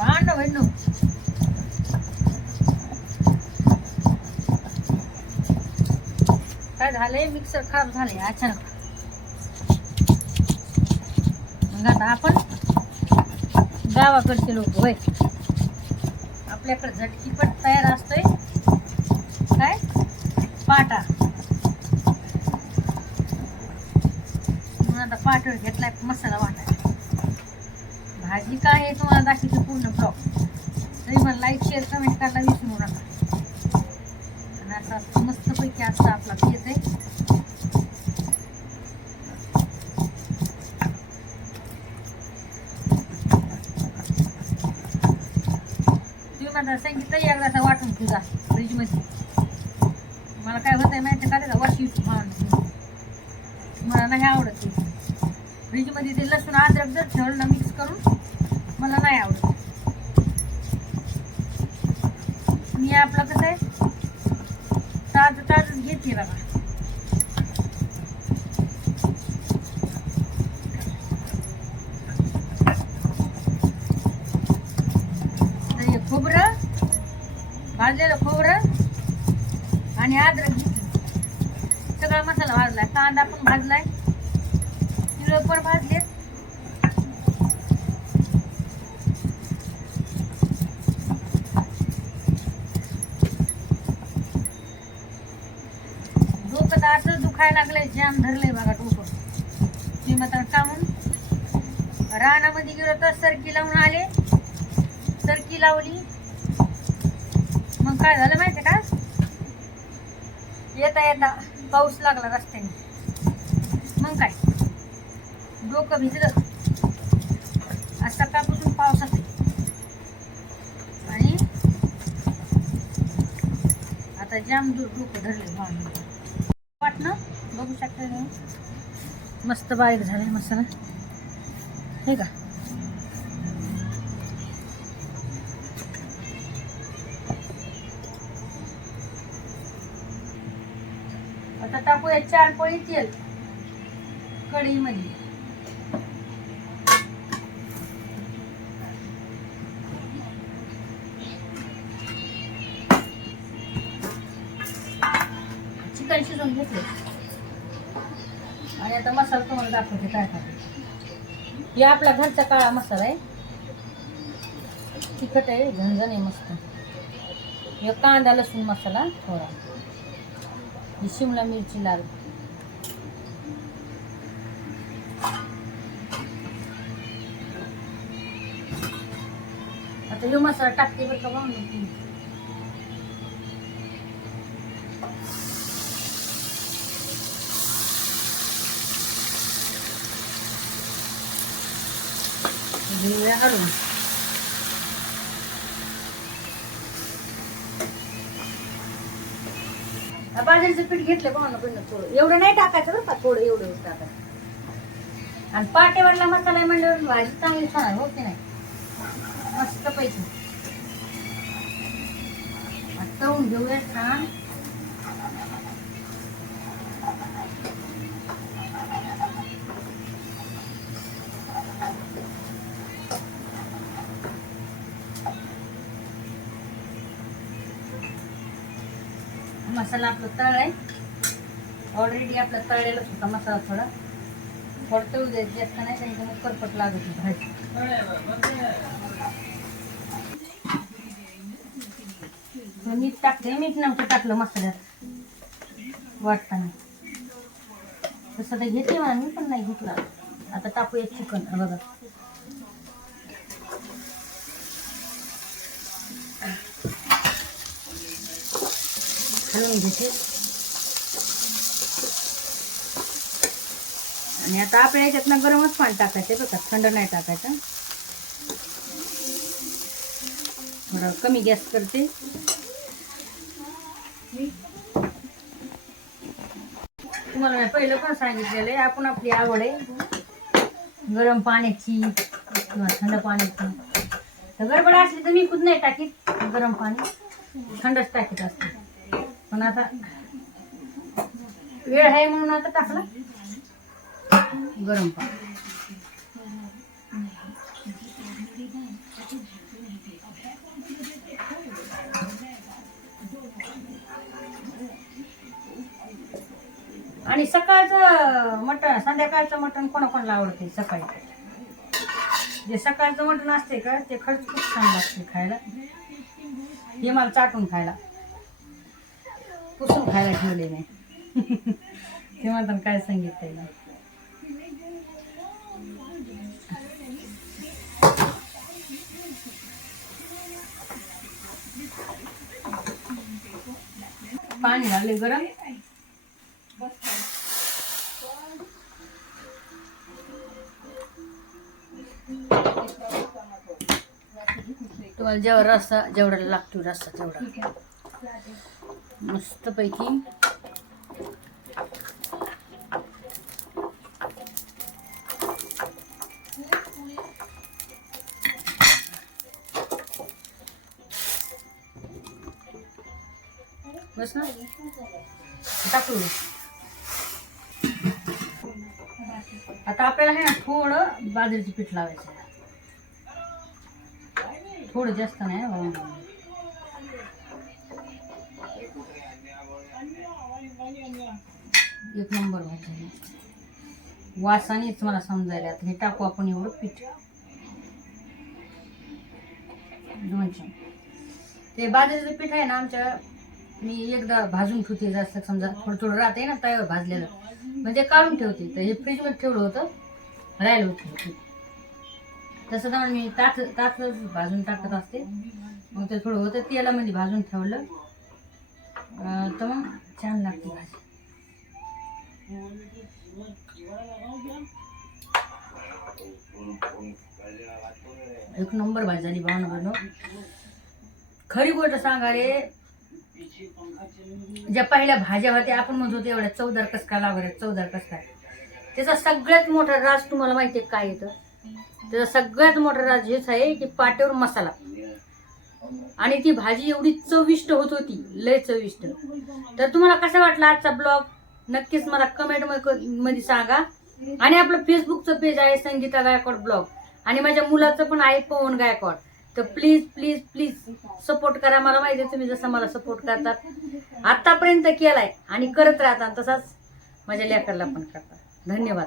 भांड बहिणू काय झालंय, मिक्सर खराब झाले अचानक. मग आता आपण गावाकडचे लोक होय, आपल्याकडे झटकीपट तयार असतोय काय पाटा. म्हणून आता पाटवर घेतलाय मसाला वाटायला. भाजी काय आहे तुम्हाला दाखवते पूर्ण ब्लॉग. तरी मला लाईक शेअर कमेंट करायला विसरू नका. आणि आता मस्तपैकी असं आपला येत आहे. तुम्ही सांगितलं एकदा वाटून तुझा फ्रीज मध्ये. मला काय होत आहे माहिती का, त्याचा वाशी मला नाही आवडत. फ्रीज मध्ये ते लसूण अद्रक जर ठेवलं ना मिक्स करून, मला नाही आवडत. मी आपलं कसं आहे ताजं ताजच घेते बघा. खोबरं भाजलेलं खोबरं आणि अद्रक घेतलं, सगळा मसाला भाजलाय. कांदा पण भाजलाय, तिळ पण भाजलेत. डोकं तर असं दुखायला लागलंय, जाम धरलंय बघा डोकं. मी मग कामून रानामध्ये गेलो तर सरकी लावून आले. सरकी लावली, मग काय झालं माहिती का, येता येता पाऊस लागला रस्त्याने. मग काय डोकं भिजलं. आज सकाळपासून पावसात आणि आता जाम डोकं धरले. वाटणं बघू शकता तुम्ही, मस्त बारीक झाले मसाला हे का. आता टाकूया 4 पळी तेल कढईमध्ये. चिकन शिजवून घेतले आणि आता मसाला तुम्हाला दाखवते काय खाते. हे आपला घरचा काळा मसाला आहे, तिखट आहे, झणझण आहे मस्त. हे कांदा लसूण मसाला थोडा, ही शिमला मिरची लाल. आता हे मसाला टाकते बरं का भाऊ. हलवून बाजरीचं पीठ घेतलं भाऊ ना, थोडं एवढं नाही टाकायचं बरं का, थोडं एवढं टाकायचं. आणि पाटेवरला मसाला आहे म्हणजे भाजी चांगली छान हो की नाही, मस्त पैकी तळून घेऊया छान. मसाला आपलं तळ आहे ऑलरेडी, आपला तळलेलाच होता मसाला. थोडा तळू द्यायचं जास्त नाही, त्यांनी मग करपट लागत भाजी. मीठ टाकते, मीठ नव्हतं टाकलं मसाल्यात वाटताना, तसं तर घेते म्हणा मी, पण नाही घेतला. आता टाकूया चिकन बघा. हलवून घेते आणि आता आपल्या याच्यातनं गरमच पाणी टाकायचं बघा, थंड नाही टाकायचं. थोडा कमी गॅस करते. तुम्हाला मी पहिलं पण सांगितलेलं आहे, आपण आपली आवड आहे गरम पाण्याची किंवा थंड पाण्याची. तर गडबड असली तर मी खुद नाही टाकीत गरम पाणी, थंडच टाकीत असते. पण आता वेळ आहे म्हणून आता टाकला गरम पाणी. सकाळचं मटण संध्याकाळचं मटण कोणाकोणाला आवडते सकाळी. जे सकाळचं मटण असते का ते खरंच खूप छान लागते खायला. हे मला चाटून खायला, पुसून खायला ठेवले नाही. ते म्हणतात काय सांगितलंय ना. पाणी घालले गरम. तुम्हाला जेवढा रस्सा जेवढा लागतो रस्सा तेवढा मस्त पैकी बस ना टाकू. आता आपल्याला आहे ना थोडं बाजरीचं पीठ लावायचं, थोडं जास्त नाही. एक नंबर भाजी, वासानेच मला समजायला. हे टाकू आपण एवढं पीठ, 2 चमचे. ते बाजरीचं पीठ आहे ना आमच्या, मी एकदा भाजून ठेवते जास्त, समजा थोडं थोडं राहते ना तव्यावर भाजलेलं, म्हणजे काढून ठेवते. तर हे फ्रीजमध्ये ठेवलं होतं, राहिलं होतं. तसं तर मी ताटच भाजून टाकत असते. मग ते थोडं होतं तेलामध्ये भाजून ठेवलं तर मग छान लागते भाजी. एक नंबर भाजी झाली भावना. खरी गोष्ट सांगा रे, ज्या पहिल्या भाज्या होत्या आपण म्हणत होतो एवढ्या चवदार कस काय लागत, चवदार कस काय. त्याचा सगळ्यात मोठा राज तुम्हाला माहिती आहे काय येतं? त्याचा सगळ्यात मोठा राज हेच आहे की पाट्यावर मसाला. आणि ती भाजी एवढी चविष्ट होत होती, लय चविष्ट. तर तुम्हाला कसा वाटला आजचा ब्लॉग नक्कीच मला कमेंट मध्ये सांगा. आणि आपलं फेसबुकचं पेज आहे संगीता गायकवाड ब्लॉग, आणि माझ्या मुलाचं पण आहे पवन गायकवाड. तर प्लीज प्लीज प्लीज सपोर्ट करा. मला माहिती आहे तुम्ही जसं मला सपोर्ट करतात आतापर्यंत केलाय आणि करत राहता, तसाच माझ्या लेकरला पण करता. धन्यवाद.